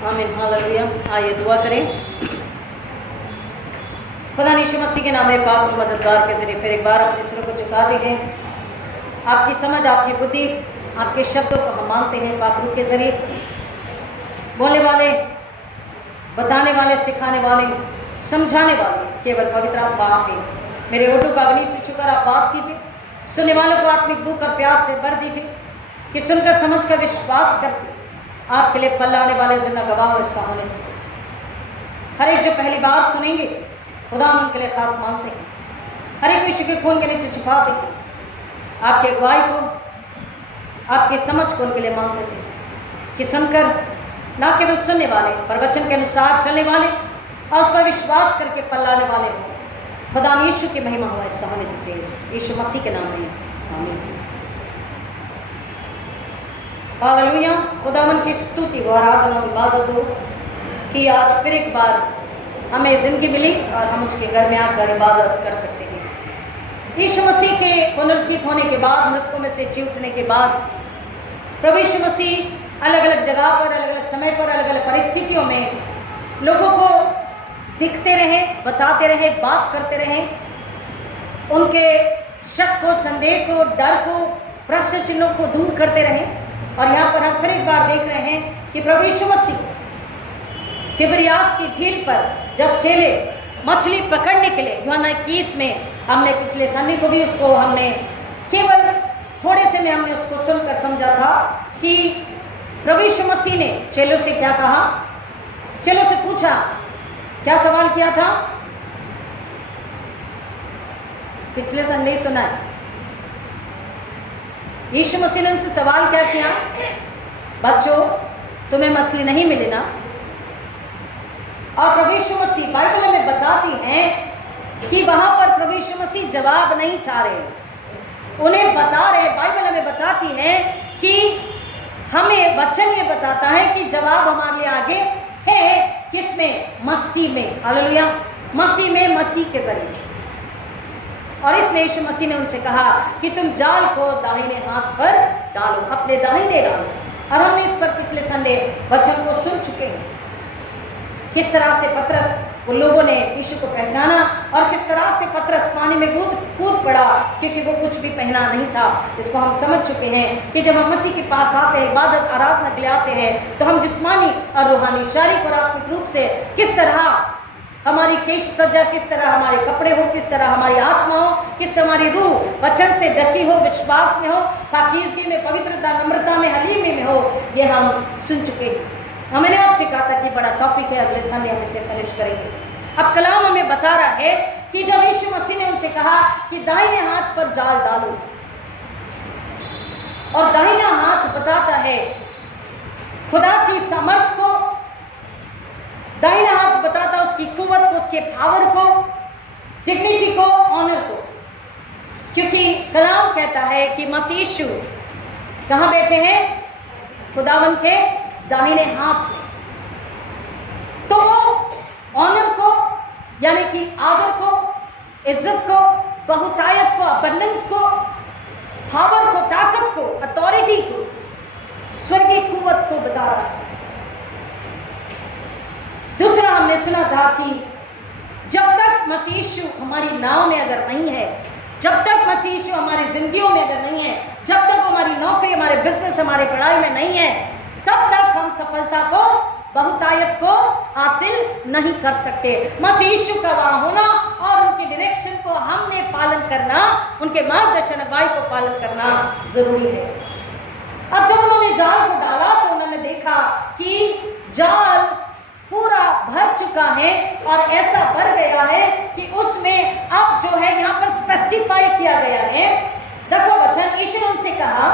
आमीन हालेलुया। आइए दुआ करें। खुदा यीशु मसीह के नाम में पाक मददगार के जरिए फिर एक बार अपने सिरों को झुका दी है। आपकी समझ, आपकी बुद्धि, आपके शब्दों को हम मांगते हैं पाक रूह के जरिए। बोलने वाले, बताने वाले, सिखाने वाले, समझाने वाले केवल पवित्र आत्मा आप हैं। मेरे ओठों का अग्नि से छुकर आप बात कीजिए। सुनने वालों को आत्मिक भूख और प्यास से भर दीजिए कि सुनकर समझ कर विश्वास करके आपके लिए फल लाने वाले जिंदा गवाह और हिस्सा होने दीजिए। हर एक जो पहली बार सुनेंगे खुदा हम उनके लिए खास मांगते हैं। हर एक यीशु के खून के नीचे छुपाते हैं। आपके अगुवाई को, आपकी समझ को उनके लिए मांगते हैं कि सुनकर ना केवल सुनने वाले पर वचन के अनुसार चलने वाले और उस पर विश्वास करके फल लाने वाले हों। खुदा यीशु की महिमा हो ऐसा होने दीजिए यीशु मसीह के नाम में आमीन। हालेलुया। खुदावन की स्तुति हो, आराधना और इबादत हो कि आज फिर एक बार हमें जिंदगी मिली और हम उसके घर में आकर इबादत कर सकते हैं। यीशु मसीह के पुनरुत्थित होने के बाद, मृतकों में से जी उठने के बाद, प्रभु यीशु मसीह अलग अलग जगह पर, अलग अलग समय पर, अलग अलग परिस्थितियों में लोगों को दिखते रहे, बताते रहे, बात करते रहे, उनके शक को, संदेह को, डर को, प्रश्न चिन्हों को दूर करते रहे। और यहाँ पर हम फिर एक बार देख रहे हैं कि प्रभु यीशु मसीह तिबिरियास की झील पर जब चेले मछली पकड़ने के लिए, यूहन्ना 21 में हमने पिछले संडे को भी उसको हमने केवल थोड़े से में हमने उसको सुनकर समझा था कि प्रभु यीशु मसीह ने चेलों से क्या कहा, चेलों से पूछा, क्या सवाल किया था? पिछले संडे सुना है। यीशु मसीह ने उनसे सवाल क्या किया? बच्चों, तुम्हें मछली नहीं मिली ना? और प्रभु यीशु मसीह बाइबल में बताती हैं कि वहां पर प्रभु यीशु मसीह जवाब नहीं चाह रहे, उन्हें बता रहे। बाइबल में बताती है कि हमें वचन ये बताता है कि जवाब हमारे लिए आगे है। किसमें? मसीह में। हालेलुया। मसीह में, मसीह के जरिए। और इसलिए यीशु मसीह ने उनसे कहा कि तुम जाल को दाहिने हाथ पर डालो, अपने दाहिने डालो। और हमने इस पर पिछले संडे वचन को सुन चुके हैं, किस तरह से पतरस, उन लोगों ने यीशु को पहचाना और किस तरह से पतरस पानी में कूद पड़ा क्योंकि वो कुछ भी पहना नहीं था। इसको हम समझ चुके हैं कि जब हम मसीह के पास आते हैं, इबादत आराधना के लिए आते हैं, तो हम जिस्मानी और रूहानी, शारीरिक और आत्मिक रूप से किस तरह हमारी केश सज्जा, किस तरह हमारे कपड़े हो, किस तरह हमारी आत्मा हो, किस तरह हमारी रूह वचन से ढकी हो, विश्वास में हो, पाकीज़गी में, पवित्रता, नम्रता में, हलीमी में हो, ये हम सुन चुके हैं। मैंने आपसे कहा था कि बड़ा टॉपिक है, अगले संडे हम इसे फिनिश करेंगे। अब कलाम हमें बता रहा है कि जब यीशु मसीह ने उनसे कहा कि दाहिने हाथ पर जाल डालो, और दाहिना हाथ बताता है खुदा की सामर्थ को, दाहिना हाथ बताता उसकी कुव्वत को, उसके पावर को, डिग्निटी को, ऑनर को। क्योंकि कलाम कहता है कि मसीह यीशु कहाँ बैठे हैं? खुदावन के दाहिने हाथ में। तो वो ऑनर को, यानी कि आदर को, इज्जत को, बहुतायत को, अबंडेंस को, पावर को, ताकत को, अथॉरिटी को, स्वर्गीय कुव्वत को बता रहा है। दूसरा हमने सुना था कि जब तक मसीह यीशु हमारी नाव में अगर नहीं है, जब तक मसीह यीशु हमारी जिंदगियों में अगर नहीं है, जब तक हमारी नौकरी, हमारे बिजनेस, हमारे पढ़ाई में नहीं है, तब तक हम सफलता को, बहुतायत को हासिल नहीं कर सकते। मसीह यीशु का वहां होना और उनके डायरेक्शन को हमने पालन करना, उनके मार्गदर्शन, अगुवाई को पालन करना जरूरी है। अब जब उन्होंने जाल को डाला तो उन्होंने देखा कि जाल पूरा भर चुका है और ऐसा भर गया है कि उसमें अब जो है यहाँ पर स्पेसिफाई किया गया है। 10वां वचन, यीशु ने उनसे कहा,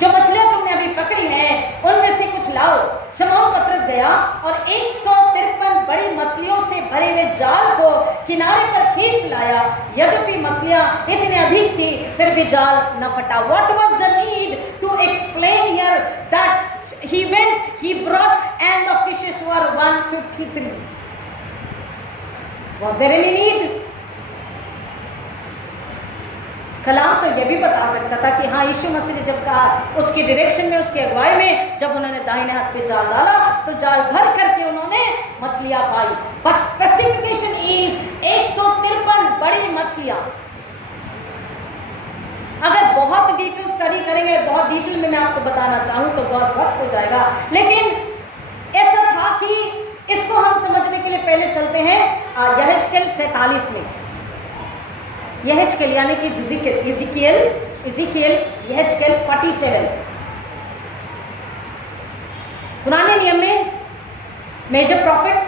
जो मछलियां तुमने अभी पकड़ी हैं उनमें से कुछ लाओ। शमौन पतरस गया और 153 बड़ी मछलियों से भरे हुए जाल को किनारे पर खींच लाया। यद्यपि मछलियां इतनी अधिक थी, फिर भी जाल न फटा। What was the need to explain here that he went, he brought, and the fishes were 153? Was there any need? कलाम तो यह भी बता सकता था कि हाँ, यीशु मसीह ने जब कहा, उसकी डायरेक्शन में, उसकी अगुवाई में जब उन्होंने दाहिने हाथ पे जाल डाला तो जाल भर करके उन्होंने मछलियां पाई। बट स्पेसिफिकेशन इज 153 बड़ी मछलियां। अगर बहुत डिटेल स्टडी करेंगे, बहुत डिटेल में मैं आपको बताना चाहूं तो बहुत वक्त हो जाएगा, लेकिन ऐसा था कि इसको हम समझने के लिए पहले चलते हैं यहेजकेल 47 में। यहेजकेल यानी कि इज़िकियल यहेजकेल 47। पुराने नियम में मेजर प्रॉफिट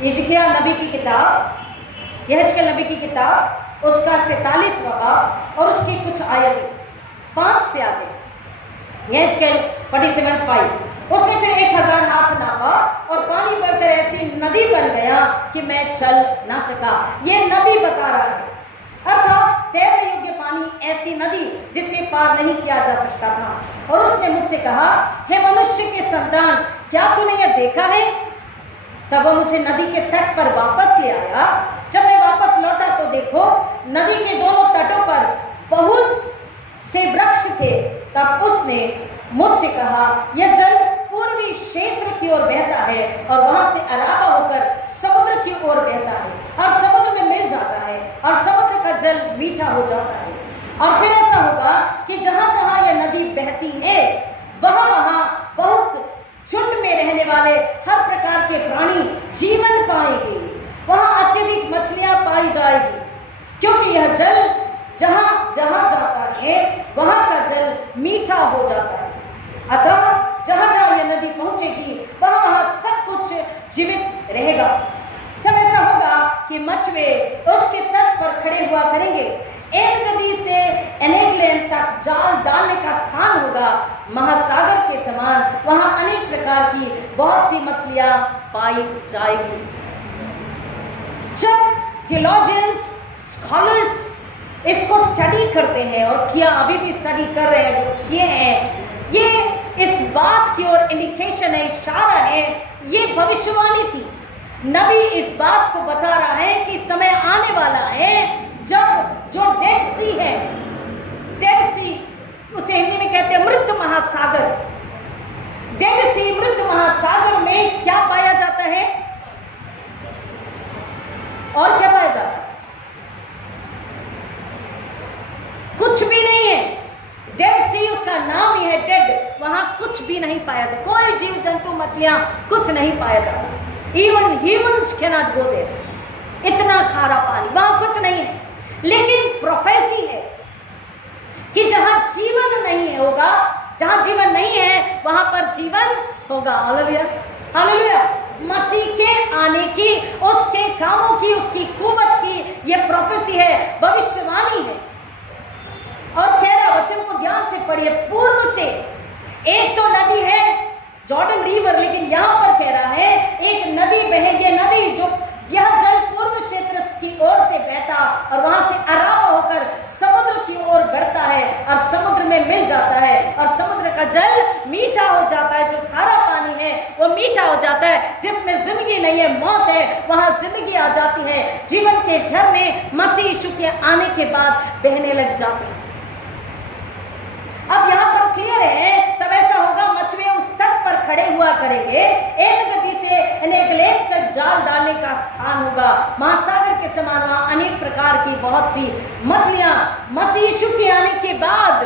यहेजकेल नबी की किताब, यहेजकेल नबी की किताब, उसका 47वां बाब और उसकी कुछ आयतें 5 से आगे। यहेजकेल 47:5 उसने फिर 1000 हाथ नापा और पानी बढ़कर ऐसी नदी बन गया कि मैं चल ना सका। ये नबी बता रहा है, अर्थात तैरने योग्य पानी, ऐसी नदी जिसे पार नहीं किया जा सकता था। और उसने मुझसे कहा, हे मनुष्य के संतान, क्या तूने यह देखा है? तब वो मुझे नदी के तट पर वापस ले आया। जब मैं वापस लौटा तो देखो, नदी के दोनों तटों पर बहुत से वृक्ष थे। तब उसने मुझसे कहा, यह जल पूर्वी क्षेत्र की ओर बहता है और वहां से अराबा होकर समुद्र की ओर बहता है और समुद्र में मिल जाता है और समुद्र का जल मीठा हो जाता है। और फिर ऐसा होगा कि जहां जहां यह नदी बहती है वहां वहां बहुत झुंड में रहने वाले हर प्रकार के प्राणी जीवन पाएंगे। वहां अत्यधिक मछलियां पाई जाएगी, क्योंकि यह जल जहां जहां जाता है वहां का जल मीठा हो जाता है। अतः जहां जहां यह नदी पहुंचेगी वहां वहां सब कुछ जीवित रहेगा। तब ऐसा होगा कि मछुए उसके तट पर खड़े हुआ करेंगे। एक नदी से एनेगलेम तक जाल डालने का स्थान होगा, महासागर के समान। वहां अनेक प्रकार की बहुत सी मछलियां पाई जाएगी। जब थियोलॉजियंस, स्कॉलर्स इसको स्टडी करते हैं और किया अभी भी स्टडी कर रहे हैं, जो किए हैं, ये इस बात की ओर इंडिकेशन है, इशारा है, ये भविष्यवाणी थी। नबी इस बात को बता रहा है कि समय आने वाला है जब जो डेड सी है, डेड सी उसे हिंदी में कहते हैं मृत महासागर। डेड सी, मृत महासागर में क्या पाया जाता है और क्या पाया जाता है? कुछ भी नहीं है। डेड सी उसका नाम ही है, डेड। वहां कुछ भी नहीं पाया जाता, कोई जीव जंतु, मछलियां, कुछ नहीं पाया जाता। Even humans can not go there. इतना खारा पानी, वहां कुछ नहीं है। लेकिन प्रोफेसी है कि जहां जीवन नहीं होगा, जहां जीवन नहीं है वहां पर जीवन होगा। Hallelujah, hallelujah. मसीह के आने की, उसके कामों की, उसकी कुव्वत की यह प्रोफेसी है, भविष्यवाणी है। और कह रहा, वचन को ध्यान से पढ़िए, पूर्व से एक तो नदी है जॉर्डन रिवर, लेकिन यहां पर कह रहा है एक नदी बहे। ये नदी जो यह जल पूर्व क्षेत्र की ओर से बहता और वहां से अराबा होकर समुद्र की ओर बढ़ता है और समुद्र में मिल जाता है और समुद्र का जल मीठा हो जाता है। जो खारा पानी है वो मीठा हो जाता है। जिसमें जिंदगी नहीं है, मौत है, वहां जिंदगी आ जाती है। जीवन के झरने मसीह यीशु के आने के बाद बहने लग जाते हैं। अब यहां पर क्लियर है, तब ऐसा होगा, मछुए उस तट पर खड़े हुआ करेंगे। एक नदी से एनेगलेम तक जाल डालने का स्थान होगा, महासागर के समान। वहां अनेक प्रकार की बहुत सी मछलियां मसीह यीशु के आने के बाद,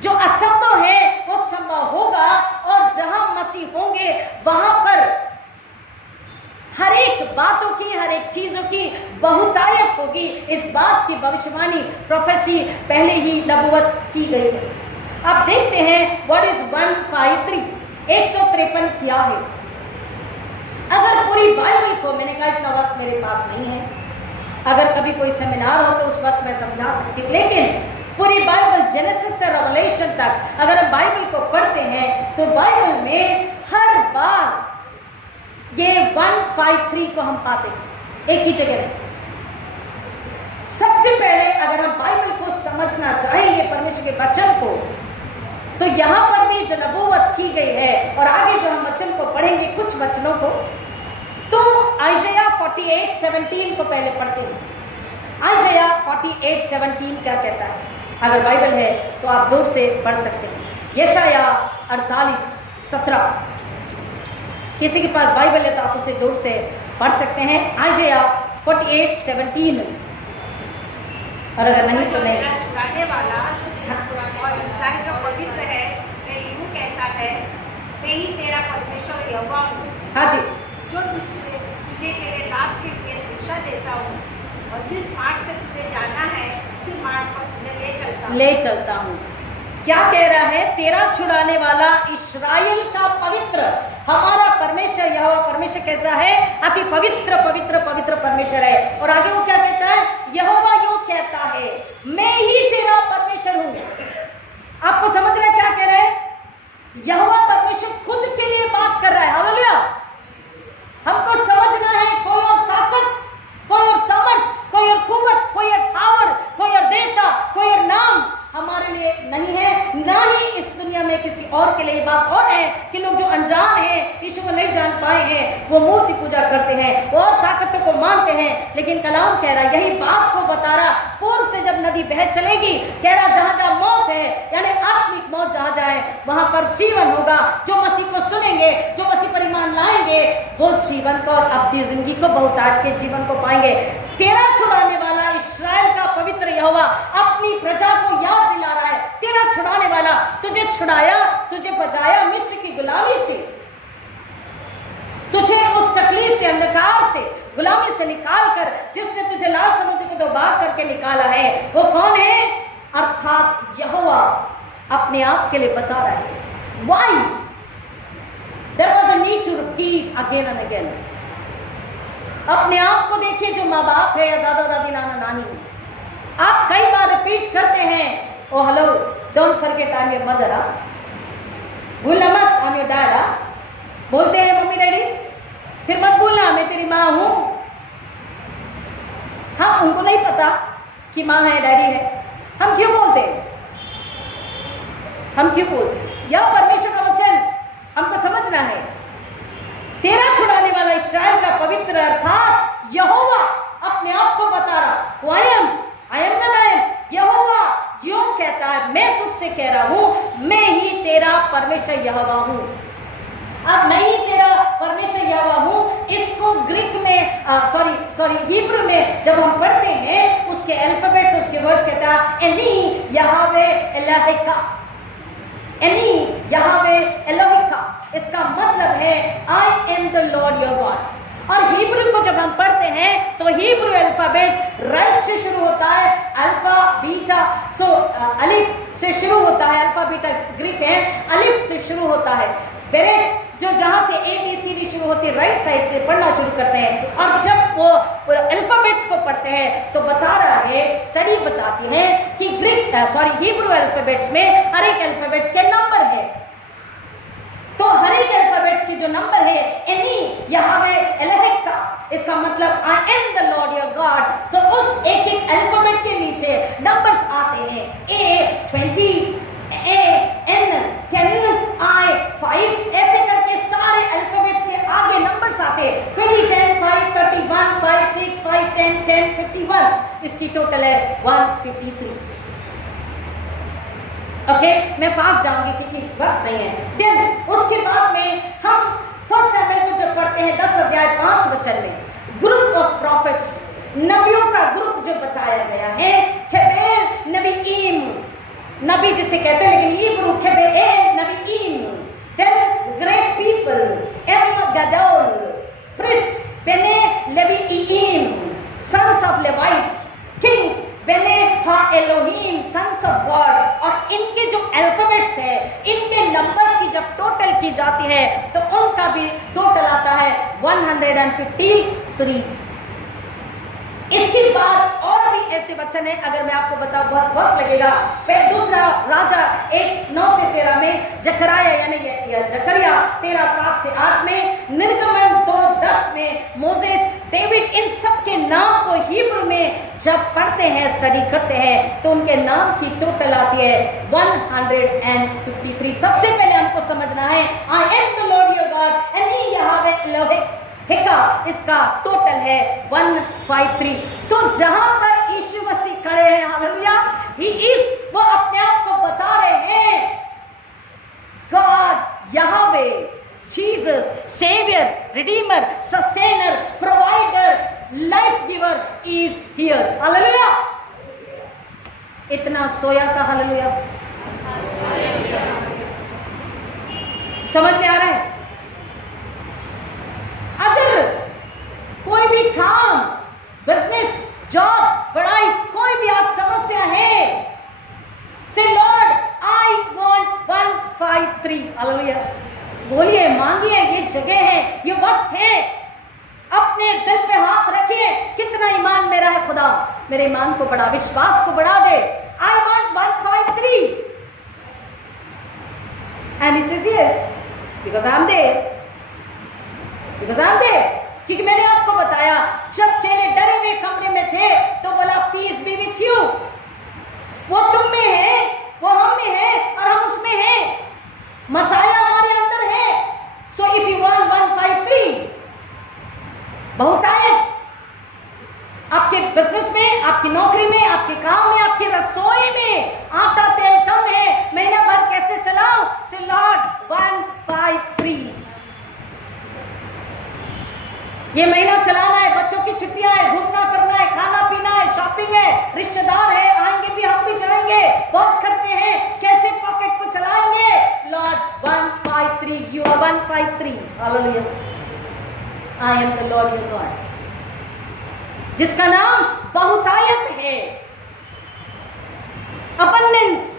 जो असंभव है वो संभव होगा। और जहां मसीह होंगे वहां पर हर एक बातों की, हर एक चीजों की बहुतायत होगी। इस बात की भविष्यवाणी, प्रोफेसी पहले ही नबूवत की गई है। अब देखते हैं व्हाट इज 153, 153 क्या है। अगर पूरी बाइबल को, मैंने कहा इतना वक्त मेरे पास नहीं है, अगर कभी कोई सेमिनार हो तो उस वक्त मैं समझा सकती हूँ, लेकिन पूरी बाइबल जेनेसिस से रेवलेशन तक अगर हम बाइबल को पढ़ते हैं तो बाइबल में हर बार ये 153 को हम पाते हैं एक ही जगह। सबसे पहले अगर हम बाइबल को समझना चाहिए, परमेश्वर के वचन को, तो यहां पर भी जो नबूवत की गई है और आगे जो हम वचन को पढ़ेंगे कुछ वचनों को, तो आइजया 48:17 को पहले पढ़ते हैं। आइजया 48:17 क्या कहता है? अगर बाइबल है तो आप जोर से पढ़ सकते हैं। यशाया 48:17। किसी के पास बाइबल है तो आप उसे जोर से पढ़ सकते हैं। आइजाया 48:17। और अगर नहीं तो नहीं, छुड़ाने वाला और इंसान का पवित्र है, मैं यूं कहता है, मैं ही तेरा परमेश्वर यहोवा हूँ, हाँ जी, जो तुझे तेरे लाभ के लिए शिक्षा देता हूँ, और जिस मार्ग से तुझे जाना है उसी मार्ग पर तुझे ले चलता हूँ। क्या कह रहा है? तेरा छुड़ाने वाला, इस्राएल का पवित्र, हमारा परमेश्वर यहोवा परमेश्वर कैसा है? अति पवित्र पवित्र पवित्र परमेश्वर है। और आगे वो क्या कहता है? यहोवा यूं कहता है, मैं ही तेरा परमेश्वर हूं। आपको समझ रहे क्या कह रहे हैं? यहोवा परमेश्वर खुद के लिए बात कर रहा है। हालेलुया। हमको समझना है, कोई और ताकत, कोई और समर्थ, कोई और कुव्वत, कोई और पावर, कोई और देवता, कोई और नाम हमारे लिए नहीं है, ना ही इस दुनिया में किसी और के लिए। बात और है कि लोग जो अनजान हैं, यीशु को नहीं जान पाए हैं, वो मूर्ति पूजा करते हैं और ताकतों को मानते हैं। लेकिन कलाम कह रहा, यही बात को बता रहा, पूर्व से जब नदी बह चलेगी, कह रहा जहां जहां मौत है, यानी आत्मिक मौत जहां जाए वहां पर जीवन होगा। जो मसीह को सुनेंगे, जो मसीह पर ईमान लाएंगे, वो जीवन को और अपनी जिंदगी को, बहुतायत के जीवन को पाएंगे। तेरा छुड़ाने वाला, इस्राएल का पवित्र यहोवा अपनी प्रजा को याद दिला रहा है, तेरा छुड़ाने वाला, तुझे छुड़ाया, तुझे बचाया मिस्र की गुलामी से, तुझे उस तकलीफ से, अंधकार से, गुलामी से निकालकर, जिसने तुझे लाल समुद्र को 2 भाग करके निकाला है, वो कौन है? अर्थात यहोवा अपने आप के लिए बता रहा है। Why? There was a need to repeat again and again. अपने आप को देखिए, जो माँ बाप है या दादा दादी नाना नानी है, आप कई बार रिपीट करते हैं, oh hello, don't forget I am your mother, भूलना मत आई एम योर डैड। बोलते हैं मम्मी डैडी, फिर मत भूलना मैं तेरी माँ हूं। हाँ, उनको नहीं पता कि माँ है डैडी है, हम क्यों बोलते हैं? हम क्यों बोलते हैं? यह परमेश्वर का वचन हमको समझना है। तेरा छुड़ाने वाला, इस्राएल का पवित्र, अर्थात यहोवा अपने आप को बता रहा, आई एम द मैन। यहोवा यूं कहता है, मैं तुझसे कह रहा हूं, मैं ही तेरा परमेश्वर यहोवा हूं। अब मैं ही तेरा परमेश्वर यहोवा हूं, इसको ग्रीक में हिब्रू में जब हम पढ़ते हैं, उसके अल्फाबेट्स, उसके वर्ड्स कहता है एनी यहोवे एलोहिका, एनी यहोवे एलोहिका। इसका मतलब है I am the Lord your God. और हिब्रू को जब हम पढ़ते हैं तो हिब्रू अल्फाबेट राइट से शुरू होता है, अल्फा बीटा, अलिफ से शुरू होता है, अल्फा बीटा ग्रीक है, अलिफ से शुरू होता है। बेरेट जो जहां से ABCD शुरू होती है, राइट साइड से पढ़ना शुरू करते हैं। और जब वो अल्फाबेट्स को पढ़ते हैं तो बता रहा है, स्टडी बताती है कि हिब्रू अल्फाबेट्स में हर एक अल्फाबेट्स के नंबर है। तो हर एक अल्फाबेट्स की जो नंबर है, एनी यहोवे एलोहिका, इसका मतलब आई am the Lord your God. तो उस एक एक अल्फाबेट के नीचे नंबर्स आते हैं, A20, AN 10, I5, ऐसे करके सारे अल्फाबेट्स के आगे नंबर्स आते हैं। 20, 10, 5, 31, 5, 6, 5, 10, 10, 51। इसकी टोटल है 153। ओके, मैं पास जाऊंगी क्योंकि वक्त नहीं है। देन उसके बाद में हम फर्स्ट सैमुएल को जब पढ़ते हैं 10 अध्याय 5 वचन में, ग्रुप ऑफ प्रॉफिट्स, नबियों का ग्रुप जो बताया गया है, खेबेल नबीईम, नबी जिसे कहते हैं, लेकिन हिब्रू खेबेल नबीईम। देन ग्रेट पीपल, एम गदोल, प्रिस्ट बेने लेवीईम, सन्स ऑफ लेवाइट्स, किंग्स बेने हा एलोहीम, सन्स ऑफ गॉड। और इनके जो अल्फाबेट्स है, इनके नंबर्स की जब टोटल की जाती है तो उनका भी टोटल आता है 153। इसके बाद और भी ऐसे वचन है, अगर मैं आपको बताऊं बहुत वक्त लगेगा। दूसरा राजा 1:9-13 में, जकरिया यानी जकरिया 13:7-8 में, निर्गमन 2:10 में, मोसेस, डेविड, इन सब के नाम को हिब्रू में जब पढ़ते हैं, स्टडी करते हैं, तो उनके नाम की टोटल आती है 153। सबसे पहले हमको समझना है I am the Lord your God and he यहोवा एलोहिका, इसका टोटल है 153। तो जहां पर यीशु मसीह खड़े हैं, हालेलुया, ही इज, वो अपने आप को बता रहे हैं Jesus, Savior, Redeemer, Sustainer, Provider, Life Giver is here. Hallelujah. इतना सोया सा हालेलुया समझ में आ रहा है? अगर कोई भी काम, बिजनेस, जॉब, पढ़ाई, कोई भी आज समस्या है, से लॉर्ड आई वॉन्ट 153। हालेलुया। बोलिए, मांगिए, ये जगह है, ये वक्त है। अपने दिल पे हाथ रखिए, कितना ईमान मेरा है खुदा, मेरे ईमान को बढ़ा, विश्वास को बढ़ा दे। I want 153 and he says yes because I am there, because I am there. क्योंकि मैंने आपको बताया, जब चेले डरे हुए कमरे में थे तो बोला पीस बी विथ यू। वो तुम में है, वो हम में है और हम उसमें है। मसाया हमारे अंदर है। सो इफ यू वांट 153, बहुतायत आपके बिजनेस में, आपकी नौकरी में, आपके काम में, आपकी रसोई में आटा तेल कम है, महीना भर कैसे चलाओ? से लॉर्ड 153, ये महीना चलाना है। बच्चों की छुट्टियां है, घूमना फिरना है, खाना पीना है, शॉपिंग है, रिश्तेदार है, आएंगे भी, हम भी जाएंगे, बहुत खर्चे हैं, कैसे पॉकेट को चलाएंगे? Lord 153, you are 153। Hallelujah. I am the Lord your God, जिसका नाम बहुतायत है, अबंडेंस।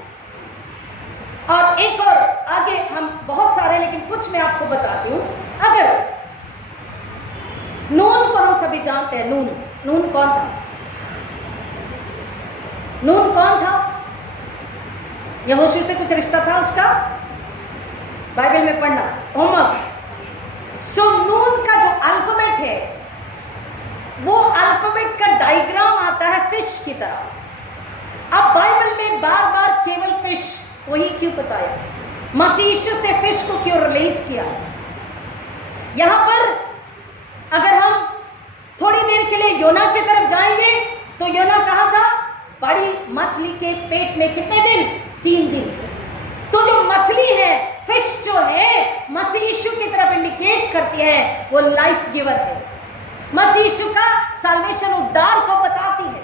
और एक और आगे हम बहुत सारे, लेकिन कुछ मैं आपको बताती हूं। अगर नून को हम सभी जानते हैं, नून कौन था? नून कौन था? यहोशू से कुछ रिश्ता था उसका? बाइबल में पढ़ना, होमवर्क। सो नून का जो अल्फाबेट है, वो अल्फाबेट का डायग्राम आता है फिश की तरह। अब बाइबल में बार बार केवल फिश, वही क्यों बताया? मसीह यीशु से फिश को क्यों रिलेट किया? यहां पर अगर हम थोड़ी देर के लिए योना की तरफ जाएंगे तो योना कहा था? बड़ी मछली के पेट में कितने दिन? 3 दिन। तो जो मछली है, फिश जो है, मसीह यीशु की तरफ इंडिकेट करती है, वो लाइफ गिवर है। मसीह यीशु का साल्वेशन, उद्धार को बताती है,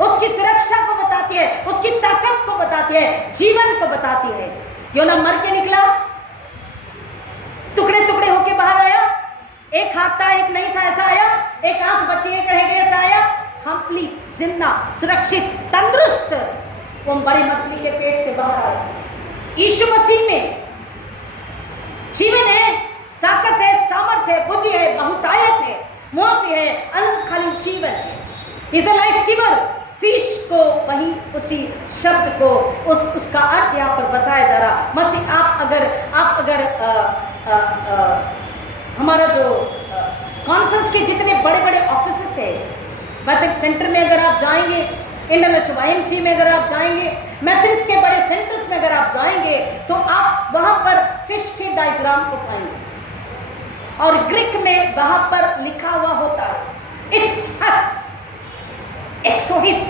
उसकी सुरक्षा को बताती है, उसकी ताकत को बताती है, जीवन को बताती है। योना मर के निकला, टुकड़े टुकड़े होके बाहर आया, एक हाथ था, एक नहीं था, ऐसा आया, एक आंख बची, एक रह गई, ऐसा आया। कंप्लीट, जिंदा, सुरक्षित, तंदुरुस्त, वो बड़ी मछली के पेट से बाहर आया। यीशु मसीह में जीवन है, ताकत है, सामर्थ्य है, बुद्धि है, बहुतायत है, मुआफी है, अनंतकालीन जीवन है। Is a life giver. Fish को वही, उसी शब्द को, उसका अर्थ यहाँ पर बताया जा रहा। मसीह आप अगर हमारा जो कॉन्फ्रेंस के जितने बड़े बड़े ऑफिसेस है, बैतल सेंटर में अगर आप जाएंगे, इंटरनेशनल YMCA में अगर आप जाएंगे, मैथरिस के बड़े सेंटर्स में अगर आप जाएंगे, तो आप वहां पर फिश के डायग्राम को पाएंगे। और ग्रीक में वहां पर लिखा हुआ होता है इक्सथस, एक्सोहिस,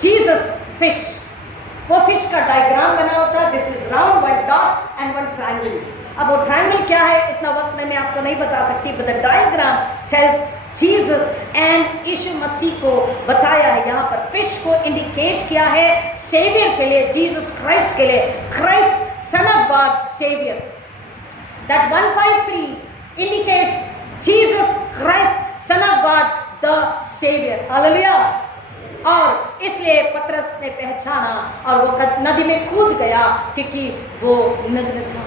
जीसस फिश। वो फिश का डायग्राम बना होता है। This is round, 1 dot and 1 triangle. अब वो ट्रायंगल क्या है, इतना वक्त में मैं आपको नहीं बता सकती, but the diagram tells Jesus and यीशु मसीह को बताया है। यहाँ पर फिश को इंडिकेट किया है सेवियर के लिए, जीसस क्राइस्ट के लिए, Christ son of God, saviour. That 153 indicates Jesus Christ son of God, the saviour. Hallelujah. और इसलिए पतरस ने पहचाना और वो नदी में कूद गया, क्योंकि वो नग्न था।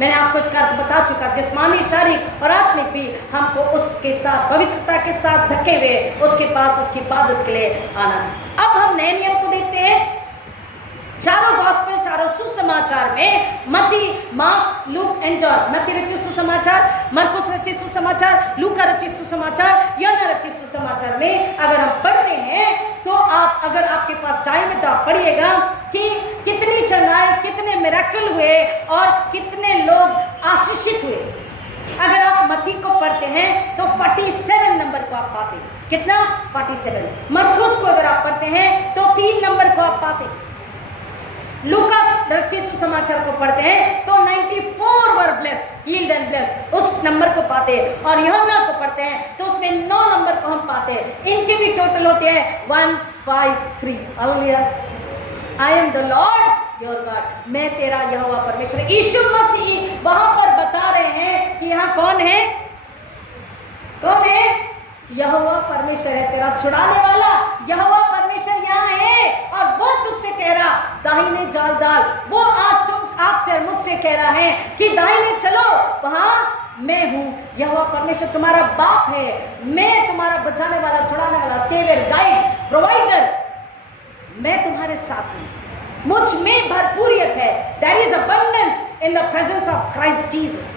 मैंने आपको इसका अर्थ बता चुका, जिस्मानी, शारीरिक और आत्मिक भी हमको उसके साथ, पवित्रता के साथ ढके हुए उसके पास, उसकी इबादत के लिए आना। अब हम नए नियम को देखते हैं। चारों गॉस्पेल, चारों सुसमाचार में, मत्ती, मार्क, लूक एंड जॉन, मत्ती रचित सुसमाचार, मरकुस रचित सुसमाचार, लूका रचित सुसमाचार, योना रचित सुसमाचार में अगर हम पढ़ते हैं तो आप, अगर आपके पास टाइम है तो आप पढ़िएगा कि कितनी चंगाई, कितने मिरेकल हुए और कितने लोग आशीषित हुए। अगर आप मत्ती को पढ़ते हैं तो 47 नंबर को आप पाते हैं। कितना? 47। मरकुस को अगर आप पढ़ते हैं तो 3 नंबर को आप पाते हैं। लूका रचित सुसमाचार को पढ़ते हैं तो 94 उस नंबर को पाते हैं, और यूहन्ना को पढ़ते हैं तो उसमें 9 नंबर को हम पाते हैं। इनके भी टोटल होते हैं 1, 5, 3। Hallelujah. I am the Lord your God, मैं तेरा यहोवा परमेश्वर। यीशु मसीह वहां पर बता रहे हैं कि यहाँ कौन है, कौन है? यहोवा परमेश्वर है, तेरा छुड़ाने वाला यहोवा परमेश्वर यहाँ है, और वो तुझसे कह रहा दाहिने जाल डाल। वो आज तुम आपसे और मुझसे कह रहा है कि दाहिने चलो, वहां मैं हूं। यहोवा परमेश्वर तुम्हारा बाप है, मैं तुम्हारा बचाने वाला, छुड़ाने वाला, सेवियर, गाइड, प्रोवाइडर, मैं तुम्हारे साथ हूं। मुझ में भरपूरियत है। There is abundance in the presence of Christ Jesus.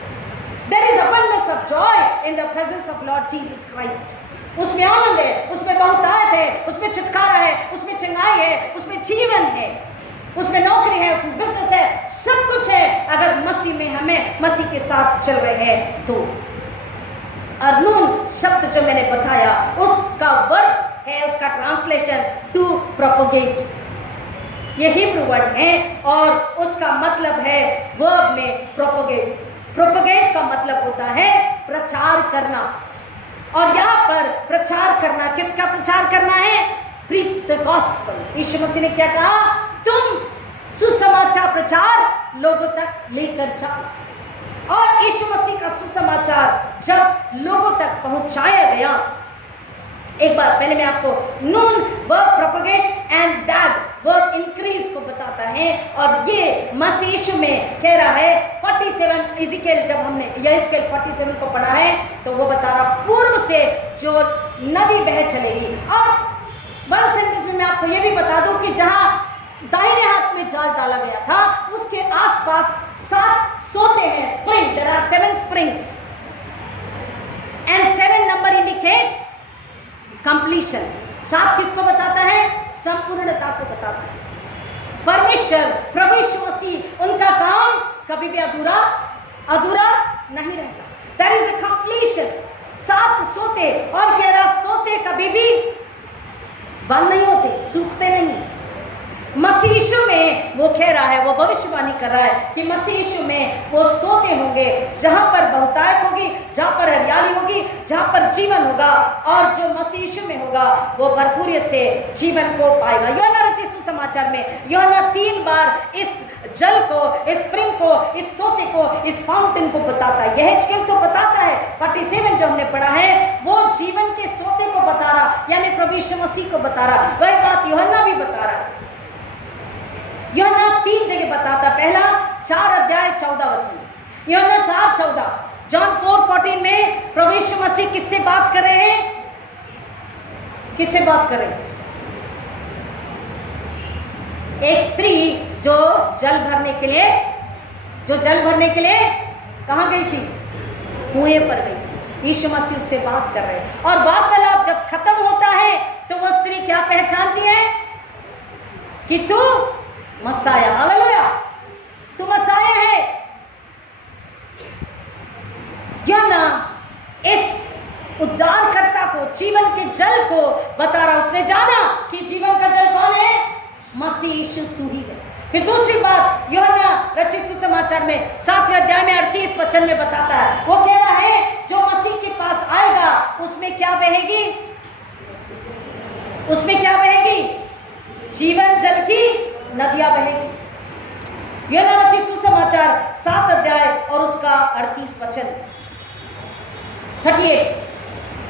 There is abundance of joy in the presence of Lord Jesus Christ. उसमें आनंद है, उसमें बहुतायत है, उसमें छुटकारा है, उसमें चंगाई है, उसमें जीवन है, उसमें नौकरी है, उसमें बिजनेस है, सब कुछ है अगर मसीह में हमें मसीह के साथ चल रहे हैं तो। अर्नून शब्द जो मैंने बताया उसका वर्ड है, उसका ट्रांसलेशन टू प्रोपोगेट, ये हिब्रू वर्ड है और उसका मतलब है वर्ब में प्रोपोगेट। प्रोपोगेट का मतलब होता है प्रचार करना, और यहाँ पर प्रचार करना, किसका प्रचार करना है? Preach the gospel. यीशु मसीह ने क्या कहा? तुम सुसमाचार प्रचार लोगों तक लेकर जाओ। और यीशु मसीह का सुसमाचार जब लोगों तक पहुंचाया गया, एक बार पहले मैं आपको noun verb propagate and dad verb increase को बताता है, और ये मसीह यीशु में कह रहा है 47 इज़िकेल, जब हमने यहेजकेल 47 को पढ़ा है तो वो बता रहा पूर्व से जो नदी बह चलेगी। और वन सेंटेंस में मैं आपको ये भी बता दूं कि जहां दाहिने हाथ में जाल डाला गया था उसके आसपास 7 सोते हैं, spring, there are 7 springs and 7 number indicates completion. 7 किसको बताता है? संपूर्णता को बताता है। परमेश्वर प्रभु यीशु मसीह, उनका काम कभी भी अधूरा नहीं रहता। There is a completion. 7 सोते, और कह रहा सोते कभी भी बंद नहीं होते, सूखते नहीं। मसीह यीशु में वो कह रहा है, वो भविष्यवाणी कर रहा है कि मसीह यीशु में वो सोते होंगे जहां पर बहुतायत होगी, जहां पर हरियाली होगी, जहां पर जीवन होगा, और जो मसीह यीशु में होगा वो भरपूरियत से जीवन को पाएगा। यूहन्ना रचित सुसमाचार में यूहन्ना 3 बार इस जल को, इस स्प्रिंग को, इस सोते को, इस फाउंटेन को बताता है। यहेजकेल तो बताता है, 47 जो हमने पढ़ा है वो जीवन के सोते को बता रहा, यानी प्रभु यीशु मसीह को बता रहा। वही बात यूहन्ना भी बता रहा है। यूहन्ना 3 जगह बताता, पहला 4 अध्याय 14 वचन, यूहन्ना 4:14, जॉन 4:14 में प्रभु यीशु मसीह किससे बात कर रहे हैं? किससे बात कर रहे हैं? एक स्त्री जो जल भरने के लिए कहां गई थी? कुएं पर गई थी। यीशु मसीह उससे बात कर रहे हैं, और वार्तालाप जब खत्म होता है तो वो स्त्री क्या पहचानती है? कि तू मसाया, हालेलुया, तू मसाया है। यूहन्ना इस उद्धारकर्ता को, जीवन के जल को बता रहा। उसने जाना कि जीवन का जल कौन है? मसीह यीशु तू ही है। फिर दूसरी बात यूहन्ना रचित सुसमाचार में 7वें अध्याय में 38 वचन में बताता है, वो कह रहा है जो मसीह के पास आएगा उसमें क्या बहेगी? उसमें क्या बहेगी? जीवन जल की नदियां बहेगी। यूहन्ना रचित सुसमाचार 7 अध्याय और उसका 38 वचन, 38,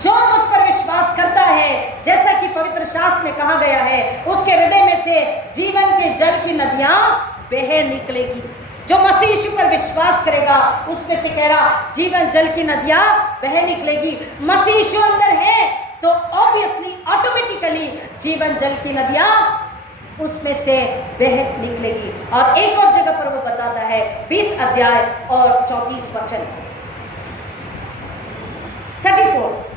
जो मुझ पर विश्वास करता है, जैसा कि पवित्र शास्त्र में कहा गया है, उसके हृदय में से जीवन के जल की नदियां बह निकलेगी। जो मसीह यीशु पर विश्वास करेगा उसमें से कह रहा जीवन जल की नदियां बह निकलेगी। मसीह यीशु अंदर है तो ऑब्वियसली ऑटोमेटिकली जीवन जल की नदियां उसमें से बह निकलेगी। और एक और जगह पर वो बताता है 20 अध्याय और 34 वचन, 34,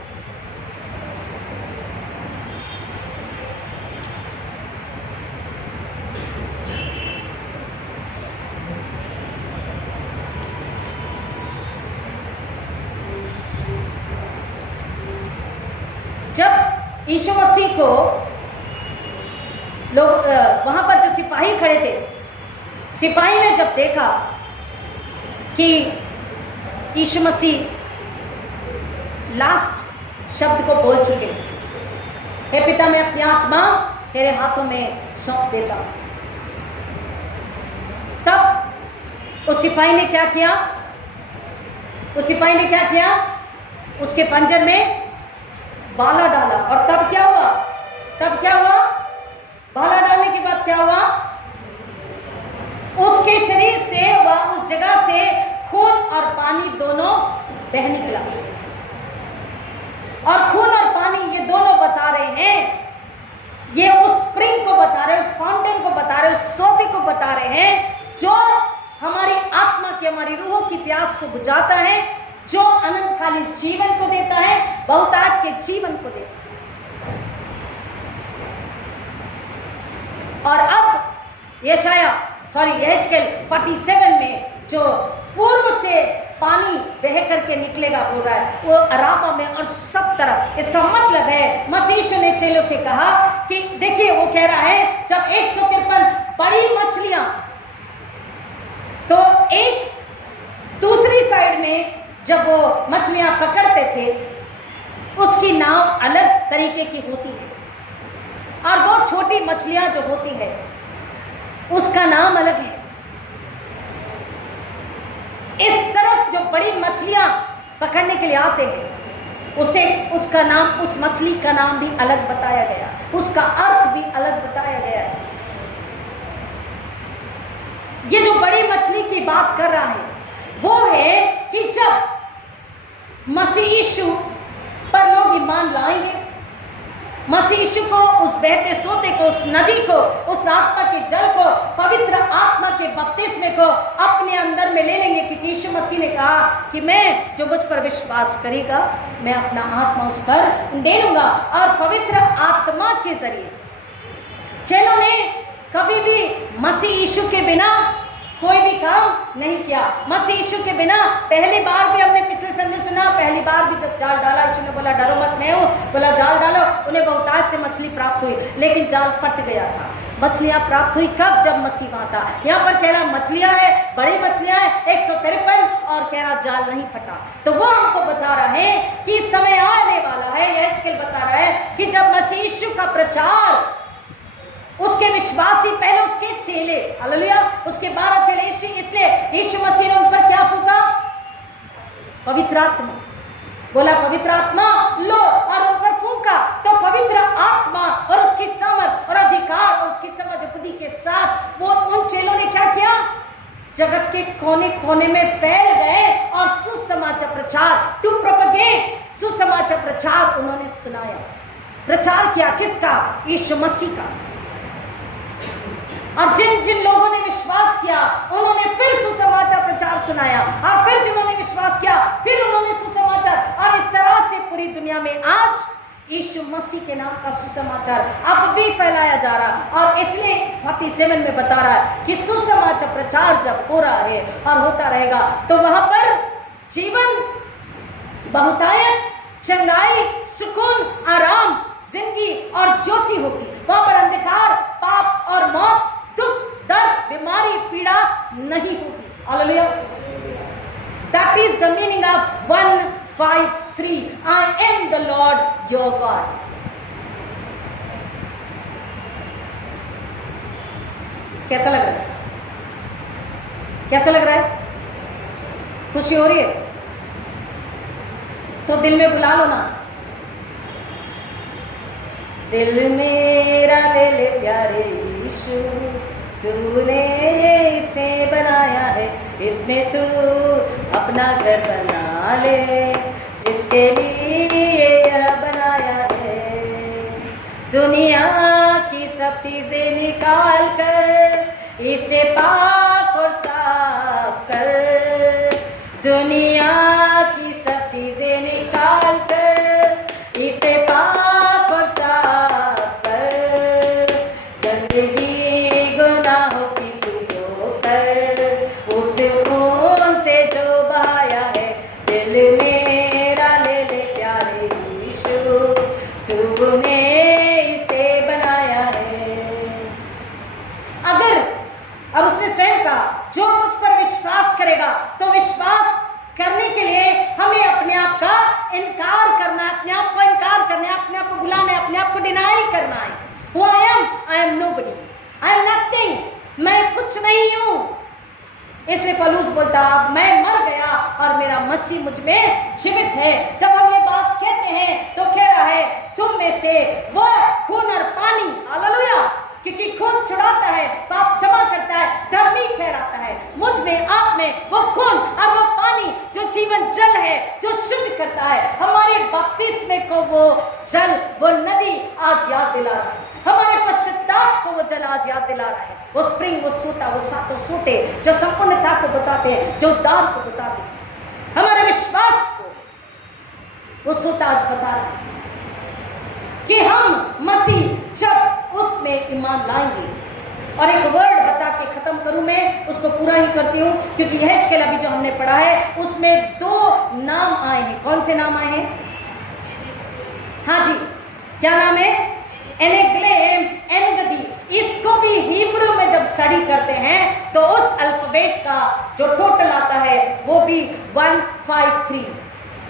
जब यीशु मसीह को लोग वहां पर जो सिपाही खड़े थे, सिपाही ने जब देखा कि यीशु मसीह लास्ट शब्द को बोल चुके। हे पिता, मैं अपनी आत्मा तेरे हाथों में सौंप देता हूं। तब उस सिपाही ने क्या किया? उस सिपाही ने क्या किया? उसके पंजर में भाला डाला। और तब क्या हुआ? तब क्या हुआ? भाला डालने के बाद क्या हुआ? उसके शरीर से व उस जगह से खून और पानी दोनों बह निकला। और खून और पानी ये दोनों बता रहे हैं, ये उस स्प्रिंग को बता रहे हैं, उस फाउंटेन को बता रहे हैं, उस सोते को बता रहे हैं जो हमारी आत्मा की, हमारी रूहों की प्यास को बुझाता है, जो अनंतकालीन जीवन को देता है, बहुतायत के जीवन को देता है। और अब यहेजकेल 47 में जो पूर्व से पानी बह करके निकलेगा बोल रहा है, वो अराबा में और सब तरफ। इसका मतलब है मसीह यीशु ने चेलों से कहा कि देखिए, वो कह रहा है जब 153 बड़ी मछलियां, तो एक दूसरी साइड में जब वो मछलियां पकड़ते थे, उसकी नाव अलग तरीके की होती है, और वो छोटी मछलियां जो होती है उसका नाम अलग है। इस तरफ जो बड़ी मछलियां पकड़ने के लिए आते हैं, उसका नाम, उस मछली का नाम भी अलग बताया गया, उसका अर्थ भी अलग बताया गया है। ये जो बड़ी मछली की बात कर रहा है वो है कि जब मसीह यीशु पर लोग ईमान लाएंगे, मसीह यीशु को, उस बहते सोते को, उस नदी को, उस आत्मा के जल को, पवित्र आत्मा के बपतिस्मे को अपने अंदर में ले लेंगे, क्योंकि यीशु मसीह ने कहा कि मैं, जो मुझ पर विश्वास करेगा, मैं अपना आत्मा उस पर दे दूंगा। और पवित्र आत्मा के जरिए चेलों ने कभी भी मसीह यीशु के बिना कोई भी काम नहीं किया। मसीह यीशु के बिना, पहली बार भी हमने पिछले संडे सुना, पहली बार भी जब जाल डाला, यीशु ने बोला डरो मत, मैं हूं, बोला जाल डालो, उन्हें बहुतायत से मछली प्राप्त हुई, लेकिन जाल फट गया था। मछलियां प्राप्त हुई कब? जब मसीह वहां था। यहाँ पर कह रहा मछलियां है, बड़ी मछलियां है 153, और कह रहा जाल नहीं फटा। तो वो हमको बता रहा है कि समय आने वाला है, यहेजकेल बता रहा है कि जब मसीह यीशु का प्रचार, उसके विश्वासी, पहले उसके चेले, हालेलुया, उसके 12 चेले, इसलिए यीशु मसीह ने उन पर क्या फूका? पवित्र आत्मा। बोला पवित्र आत्मा लो, और उन पर फूका। तो पवित्र आत्मा और उसकी समझ और अधिकार और उसकी समझ बुद्धि के साथ वो उन चेलों ने क्या किया? जगत के कोने कोने में फैल गए और सुसमाचार प्रचार, टू प्रोपेगेट, सुसमाचार प्रचार उन्होंने सुनाया, प्रचार किया। किसका? यीशु मसीह का। और जिन जिन लोगों ने विश्वास किया, उन्होंने फिर सुसमाचार प्रचार सुनाया, और फिर जिन्होंने विश्वास किया, फिर उन्होंने सुसमाचार, और इस तरह से पूरी दुनिया में आज यीशु मसीह के नाम का सुसमाचार अब भी फैलाया जा रहा। और इसलिए 47 में बता रहा है कि सुसमाचार प्रचार जब हो रहा है और होता रहेगा, तो वहां पर जीवन, बहुतायत, चंगाई, सुकून, आराम, जिंदगी और ज्योति होगी। वहां पर अंधकार, पाप और मौत, दुख, दर्द, बीमारी, पीड़ा नहीं होगी। Hallelujah. That is the meaning of 153. I am the Lord your God. कैसा लग रहा है? कैसा लग रहा है? खुशी हो रही है? तो दिल में बुला लो ना, दिल मेरा ले ले प्यारे यीशु, तूने इसे बनाया है, इसमें तू अपना घर बना ले, जिसके लिए यह बनाया है। दुनिया की सब चीजें निकाल कर इसे पाक और साफ कर, दुनिया की सब चीजें निकाल कर इसे पाक और साफ कर, गंदगी गुनाहों की तू कर, उस खून से जो बहाया है, दिल मेरा ले ले प्यारे यीशु, तूने इसे बनाया है। अगर, अब उसने स्वयं कहा, जो मुझ पर विश्वास करेगा, तो विश्वास करने के इसलिए पौलुस बोलता मैं मर गया और मेरा मसीह मुझ में जीवित है। जब हम ये बात कहते हैं तो कह रहा है तुम में से वो खून और पानी, हालेलुया, क्योंकि खून छुड़ाता है, पाप क्षमा करता है, धर्मी ठहराता है। मुझ में, आप में वो खून और वो पानी जो जीवन जल है, जो शुद्ध करता है, हमारे बपतिस्मे को वो जल, वो नदी आज याद दिला रहा है। हमारे पश्चाताप को वो जल आज याद दिला रहा है। वो स्प्रिंग, वो सूता, वो सातों सूटे जो संपूर्णता को बताते हैं, जो उद्धार को बताते हैं, हमारे विश्वास को वो सूता आज बता रहा है कि हम मसीह जब उसमें ईमान लाएंगे। और एक वर्ड बता के खत्म करूं, मैं उसको पूरा ही करती हूं, क्योंकि यहेजकेल अभी जो हमने पढ़ा है उसमें 2 नाम आए हैं। कौन से नाम आए हैं? हाँ जी, क्या नाम है? एनेग्लेम, एनगदी। इसको भी हिब्रू में जब स्टडी करते हैं तो उस अल्फाबेट का जो टोटल आता है वो भी 153।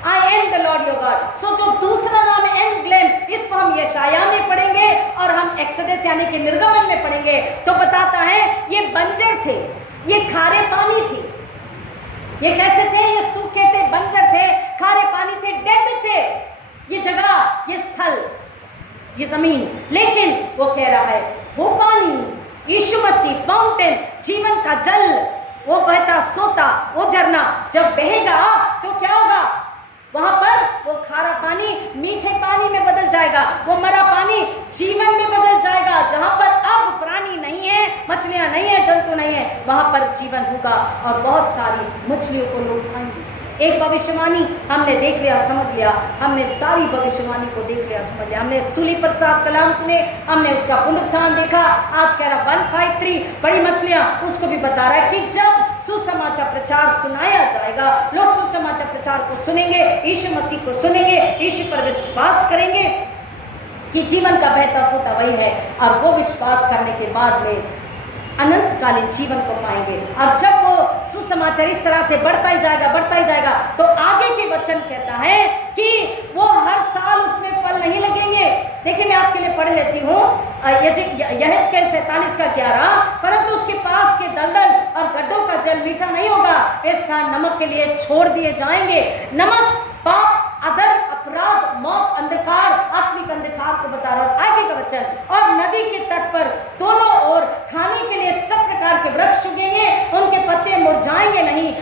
I am the Lord your God। सो जो दूसरा नाम है एनग्लेम, इसको हम यशाया में पढ़ेंगे और हम एक्सोडस यानी कि निर्गमन में पढ़ेंगे तो बताता है ये बंजर थे, ये खारे पानी थे। ये कैसे थे? ये सूखे थे, बंजर थे, खारे पानी थे, डेड थे। ये जगह, ये स्थल, ये जमीन। लेकिन वो कह रहा है वो पानी, यीशु मसीह, फाउंटेन, जीवन का जल, वो बहता सोता, वो झरना जब बहेगा तो क्या होगा? वहां पर वो खारा पानी मीठे पानी में बदल जाएगा, वो मरा पानी जीवन में बदल जाएगा। जहां पर अब प्राणी नहीं है, मछलियां नहीं है, जंतु नहीं है, वहां पर जीवन होगा और बहुत सारी मछलियों को लोग खाएंगे। एक भविष्यवाणी हमने देख लिया, समझ लिया, हमने सारी भविष्यवाणी को देख लिया, समझ लिया। हमने सूली पर 7 कलाम सुने, हमने उसका पुनरुत्थान देखा। आज कह रहा 153 बड़ी मछलियां, उसको भी बता रहा है कि जब सुसमाचार प्रचार सुनाया जाएगा, लोग सुसमाचार प्रचार को सुनेंगे, यीशु मसीह को सुनेंगे, यीशु पर विश्वास करेंगे कि जीवन का बहता सोता वही है, और वो विश्वास करने के बाद में अनंतकालीन जीवन को पाएंगे। और जब वो सुसमाचार इस तरह से बढ़ता ही जाएगा, तो आगे के वचन कहता है कि वो हर साल उसमें फल नहीं लगेंगे। देखिए मैं आपके लिए पढ़ लेती हूँ, यहेजकेल 47 का 11। परंतु उसके पास के दलदल और गड्ढों का जल मीठा नहीं होगा, इस स्थान नमक के लिए छोड़ दिए जाएंगे। नमक पाप, अधर्म, अपराध, मौत, अंधकार, आत्मिक अंधकार को बता रहा है आगे का वचन। और नदी के तट पर दोनों ओर खाने के लिए सब प्रकार के वृक्ष उगेंगे, उनके पत्ते मुरझाएंगे नहीं,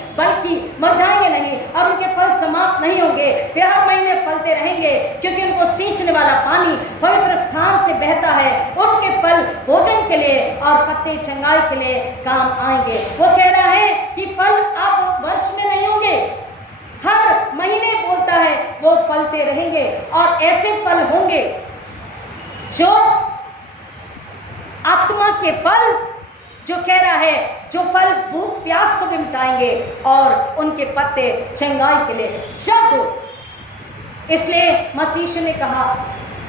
और उनके फल समाप्त नहीं होंगे। वे हर महीने फलते रहेंगे, क्योंकि उनको सींचने वाला पानी पवित्र स्थान से बहता है। उनके फल भोजन के लिए और पत्ते चंगाई के लिए काम आएंगे। वो कह रहा है कि फल अब वर्ष में नहीं होंगे, हर महीने बोलता है वो फलते रहेंगे। और ऐसे फल होंगे जो आत्मा के फल, जो कह रहा है जो फल भूख प्यास को भी मिटाएंगे, और उनके पत्ते चंगाई के लिए। जब इसलिए मसीह ने कहा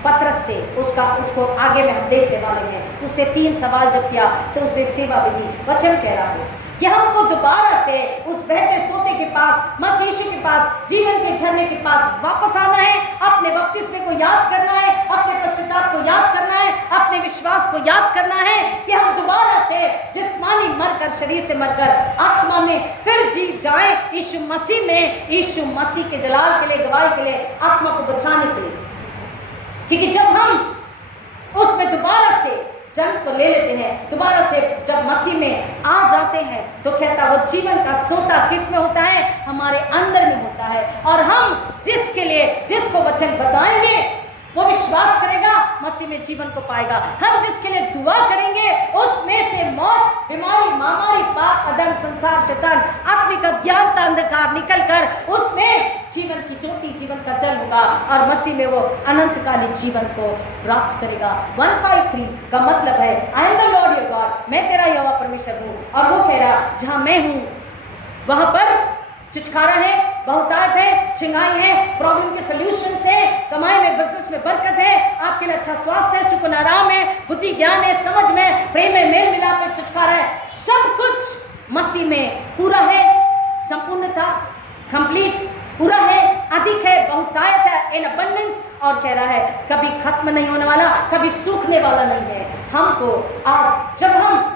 पतरस से, उसको आगे में हम देखने वाले हैं, उससे 3 सवाल जब किया तो उसे सेवा विधि वचन कह रहा है कि हमको दोबारा से उस बहते सोते के पास, मसीह के पास, जीवन के झरने के पास वापस आना है। अपने बपतिस्मे को याद करना है, अपने पश्चाताप को याद करना है, अपने विश्वास को याद करना है कि हम दोबारा से जिस्मानी मरकर, शरीर से मरकर आत्मा में फिर जी जाए, यीशु मसीह में, यीशु मसीह के जलाल के लिए, गवाही के लिए, आत्मा को बचाने के लिए। क्योंकि जब हम उसमें दोबारा से जन्म को ले लेते हैं, दोबारा से जब मसीह में आ जाते हैं, तो कहता वो जीवन का सोता किस में होता है? हमारे अंदर में होता है। और हम जिसके लिए, जिसको वचन बताएंगे, वो विश्वास करेगा, मसीह में जीवन को पाएगा। हम जिसके लिए दुआ करेंगे, उसमें से मौत, बीमारी, महामारी, पाप, अधर्म, संसार, शैतान, आत्मिक अज्ञानता, अंधकार निकलकर उसमें जीवन की ज्योति, जीवन का जल होगा, और मसीह में वो अनंतकालीन जीवन को प्राप्त करेगा। 153 का मतलब है I am the Lord your God, मैं तेरा यहोवा परमेश्वर हूँ। और वो कह रहा जहां मैं हूँ वहां पर छुटकारा है, बहुतायत है, छिंगाई है, प्रॉब्लम के सॉल्यूशन है, कमाई में, बिजनेस में बरकत है, आपके लिए अच्छा स्वास्थ्य है, सुकून आराम है, बुद्धि ज्ञान है, समझ में, प्रेम में, मेल मिलाप में छुटकारा है। सब कुछ मसीह में पूरा है, संपूर्णता, कंप्लीट, पूरा है, अधिक है, बहुतायत है, इन अबंडेंस। और कह रहा है कभी खत्म नहीं होने वाला, कभी सूखने वाला नहीं है। हमको आज जब हम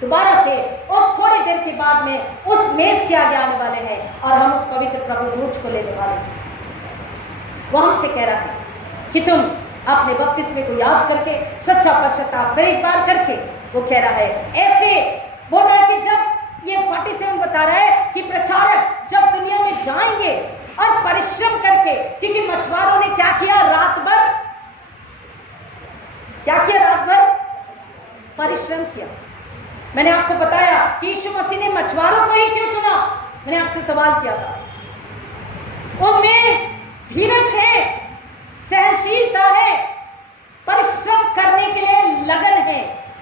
दोबारा से और थोड़ी देर के बाद में उस मेज के आगे आने वाले हैं और हम उस पवित्र प्रभु भोज को लेने वाले हैं। वो हमसे कह रहा है कि तुम अपने बपतिस्मे को याद करके सच्चा पश्चाताप फिर एक बार करके, वो कह रहा है ऐसे बोल रहा है कि जब ये 47 बता रहा है कि प्रचारक जब दुनिया में जाएंगे और परिश्रम करके, क्योंकि मछुआरों ने क्या किया, रात भर परिश्रम किया। मैंने आपको बताया कि यीशु मसीह ने मछुआरों को ही क्यों चुना। मैंने आपसे सवाल किया था। उनमें धीरज है, सहनशीलता है, परिश्रम करने के लिए लगन है।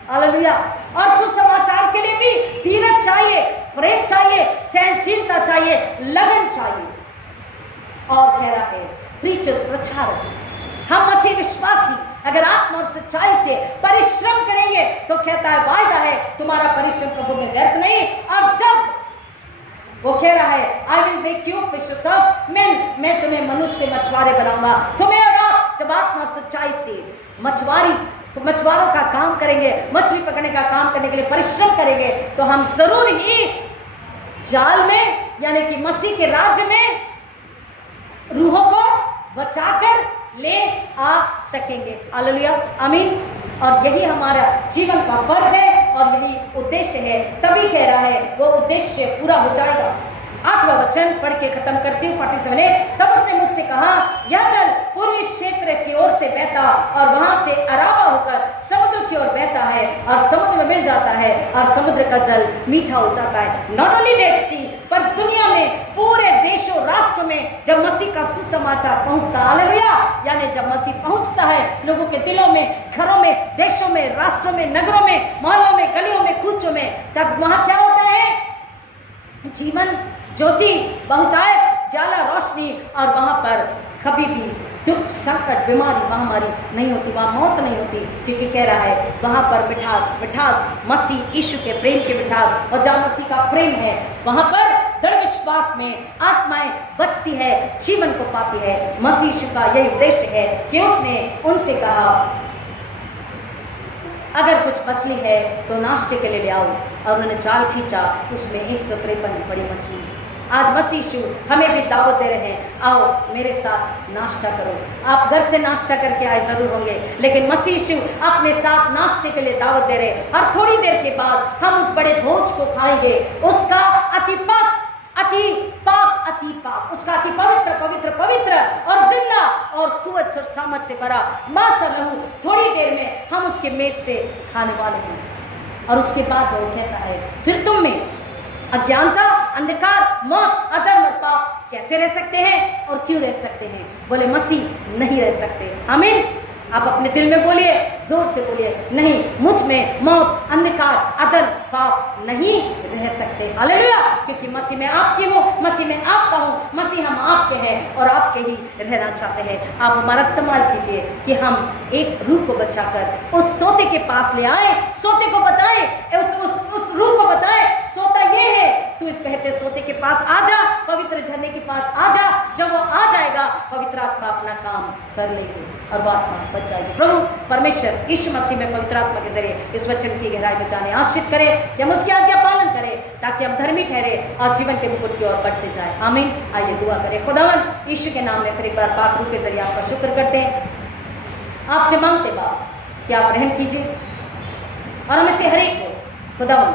हालेलुया। और सुसमाचार के लिए भी धीरज चाहिए, प्रेम चाहिए, सहनशीलता चाहिए, लगन चाहिए। और कह रहा है प्रीचर्स, प्रचारक, हम मसीह विश्वासी अगर आत्मा और सच्चाई से परिश्रम करेंगे तो कहता है वायदा है तुम्हारा परिश्रम प्रभु में व्यर्थ नहीं। और जब वो कह रहा है I will make you fishers of men, मैं तुम्हें मनुष्य के मछुआरे बनाऊंगा। तुम्हें और आप जब आत्मा और सच्चाई से मछुआरों का काम करेंगे, मछली पकड़ने का काम करने के लिए परिश्रम करेंगे, तो हम जरूर ही जाल में यानी कि मसीह के राज्य में रूहों को बचाकर ले आ सकेंगे। हालेलुया, आमीन। और यही हमारा जीवन का फर्ज है और यही उद्देश्य है। तभी कह रहा है वो उद्देश्य पूरा हो जाएगा। 8वां वचन पढ़ के खत्म करती हूँ 47। तब उसने मुझसे कहा यह जल पूर्वी क्षेत्र की ओर से बहता और वहां से अराबा होकर समुद्र की ओर बहता है और समुद्र में मिल जाता है और समुद्र का जल मीठा हो जाता है। नॉट ओनली डेड सी, पर दुनिया में पूरे देशों राष्ट्रों में जब मसीह का सुसमाचार पहुंचता, हालेलुया, यानी जब मसीह पहुंचता है लोगों के दिलों में, घरों में, देशों में, राष्ट्रों में, नगरों में, मोहल्लों में, गलियों में, कूचों में, तब वहां क्या होता है, जीवन ज्योति, बहुतायत, जाला, रोशनी। और वहां पर कभी भी दुख, संकट, बीमारी, महामारी नहीं होती, वहां मौत नहीं होती, क्योंकि कह रहा है वहां पर मिठास मसीह यीशु के प्रेम की मिठास। और जहां मसीह का प्रेम है वहां पर दृढ़ विश्वास में आत्माएं बचती है, जीवन को पाती है। मसीह यीशु का यही उद्देश्य है कि उसने उनसे कहा अगर कुछ मछली है तो नाश्ते के लिए ले आओ। और उन्होंने जाल खींचा, उसमें 153 बड़ी मछली। आज मसीह यीशु हमें भी दावत दे रहे हैं, आओ मेरे साथ नाश्ता करो। आप घर से नाश्ता करके आए जरूर होंगे, लेकिन मसीह यीशु अपने साथ नाश्ते के लिए दावत दे रहे हैं। और थोड़ी देर के बाद हम उस बड़े भोज को खाएंगे, उसका अति पाक, उसका अति पवित्र और जिंदा और कुव्वत और सामर्थ से भरा मांस और लहू थोड़ी देर में हम उसके मेज से खाने वाले हैं। और उसके बाद वो कहता है फिर तुम में अज्ञानता, अंधकार, मौत, अधर्म, पाप कैसे रह सकते हैं और क्यों रह सकते हैं? बोले मसीह नहीं रह सकते। आमीन। आप अपने दिल में बोलिए, जोर से बोलिए, नहीं, मुझ में मौत, अंधकार, अधर्म, पाप नहीं रह सकते। हालेलुया। क्योंकि मसीह में आपकी हूँ, मसीह में आपका हूँ, मसीह हम आपके हैं और आपके ही रहना चाहते हैं। आप हमारा इस्तेमाल कीजिए कि हम एक रूह को बचाकर उस सोते के पास ले आए, सोते को बताएं, उस रूह को बताएं सोता ये है, तू इस बहते सोते के पास आ जा, पवित्र झरने के पास आ जा। जब वो आ जाएगा पवित्र आत्मा अपना काम कर लेगी और वो आत्मा बच जाएगी। प्रभु परमेश्वर यीशु मसीह में पवित्र आत्मा के जरिए इस वचन की गहराई में जाने आश्रित करे, हम उसकी आज्ञा पालन करें ताकि हम धर्मी ठहरे और जीवन के मुकुट की ओर बढ़ते जाए। आमीन। आइए दुआ करें। खुदावन यीशु के नाम में फिर एक बार पाक रूह के जरिए आपका शुक्र करते हैं, आपसे मांगते बाप कि आप रहम कीजिए और हमें से हर एक को खुदावन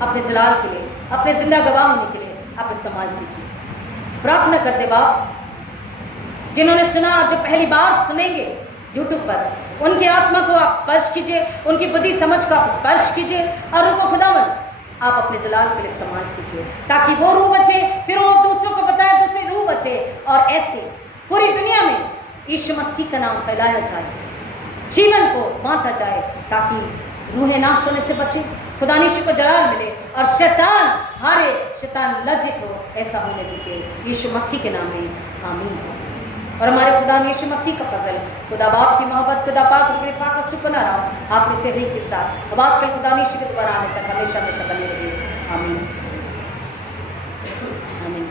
अपने जलाल के लिए, अपने जिंदा गवाह होने के लिए आप इस्तेमाल कीजिए। प्रार्थना करते बाप जिन्होंने सुना, जो पहली बार सुनेंगे यूट्यूब पर, उनकी आत्मा को आप स्पर्श कीजिए, उनकी बुद्धि समझ को आप स्पर्श कीजिए और उनको खुदावन आप अपने जलाल के लिए इस्तेमाल कीजिए ताकि वो रूह बचे, फिर वो दूसरों को बताए, दूसरे रूह बचे और ऐसे पूरी दुनिया में यीशु मसीह का नाम फैलाया जाए, जीवन को बांटा जाए ताकि रूहें नाश होने से बचे, खुदा यीशु को जलाल मिले और शैतान हारे, शैतान लज्जित हो। ऐसा होने दीजिए यीशु मसीह के नाम में, आमीन। और हमारे खुदा यीशु मसीह का फजल, खुदा बाप की मोहब्बत, खुदा पाक और कृपा का सुपना रहा आप में से हर एक के साथ अब आजकल खुदा यीशु के दोबारा आने तक हमेशा हमेशा बने रहिए। आमीन। आमीन।